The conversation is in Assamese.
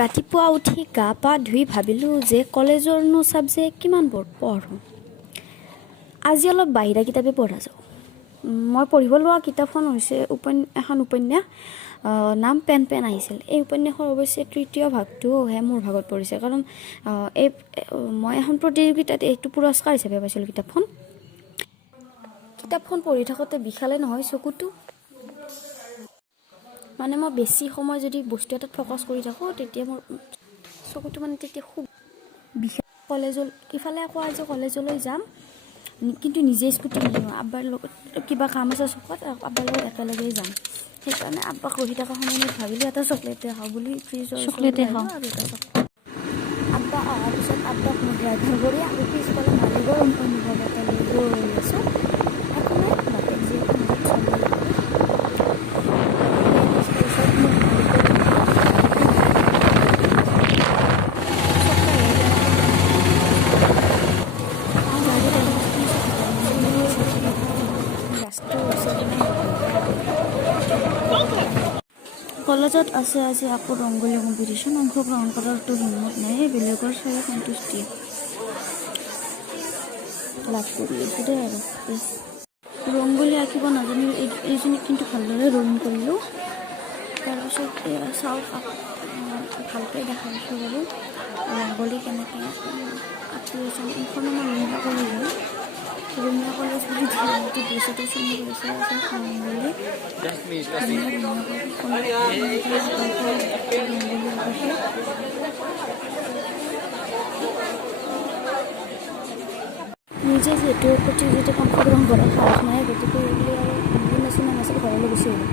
ৰাতিপুৱা উঠি গা পা ধুই ভাবিলোঁ যে কলেজৰনো ছাবজেক্ট কিমান পঢ়োঁ। আজি অলপ বাহিৰা কিতাপে পঢ়া যাওঁ। মই পঢ়িব লোৱা কিতাপখন হৈছে এখন উপন্যাস, নাম পেন পেন আহিছিল। এই উপন্যাসৰ অৱশ্যে তৃতীয় ভাগটোহে মোৰ ভাগত পৰিছে, কাৰণ মই এখন প্ৰতিযোগিতাত এইটো পুৰস্কাৰ হিচাপে পাইছিলোঁ। কিতাপখন পঢ়ি থাকোঁতে বিষালে নহয় চকুটো। মানে মই বেছি সময় যদি বস্তু এটাত ফ'কাছ কৰি থাকোঁ তেতিয়া মোৰ চকুটো তেতিয়া খুব বিষায়। ইফালে আকৌ আজি কলেজলৈ যাম, কিন্তু নিজে স্কুটি নিনিওঁ। আব্বাৰ লগত কিবা কাম আছে চকত, আব্বাৰ লগত একেলগেই যাম। সেইকাৰণে আব্বাক ৰখি থকা সময়ত ভাবিলোঁ এটা চকলেটে খাওঁ বুলি ফ্ৰিজৰ চকলেটে খাওঁ আৰু এটা চকলেট। আব্বা অহাৰ পিছত আব্বাক মই ড্ৰাইভাৰ কৰি আকৌ পিছফালে মালিকৰ অনুভৱ এটা লৈ গৈ আছোঁ। একো নাই, বাপেক যিহেতু মোক চম্ভালি কলেজত আছে আজি আকৌ ৰংগোলী কম্পিটিশ্যন। অংশগ্ৰহণ কৰাৰতো হিম্মত নাই, বেলেগৰ চাই সন্তুষ্টি লাভ কৰি আছোঁ দেই। আৰু ৰংগোলী আঁকিব নাজানিলোঁ, এইজনীক কিন্তু ভালদৰে ৰঙিন কৰিলোঁ। তাৰপিছত চাওক ভালকৈ দেখাইছোঁ বাৰু ৰংগোলী কেনেকৈ আঁকি আছোঁ। এইখন আমাৰ ৰঙিয়া কলেজ হয়, ৰঙিয়া কলেজ বুলি যিহেতু ড্ৰেছতে চিনি কৰিছে ৰংগোলী। নিজে যিহেতু প্ৰতিযোগিতাত অংশগ্ৰহণ কৰাৰ সাহস নাই, গতিকে এইবুলি আৰু নাছিল ঘৰলৈ গুচি আহিলোঁ।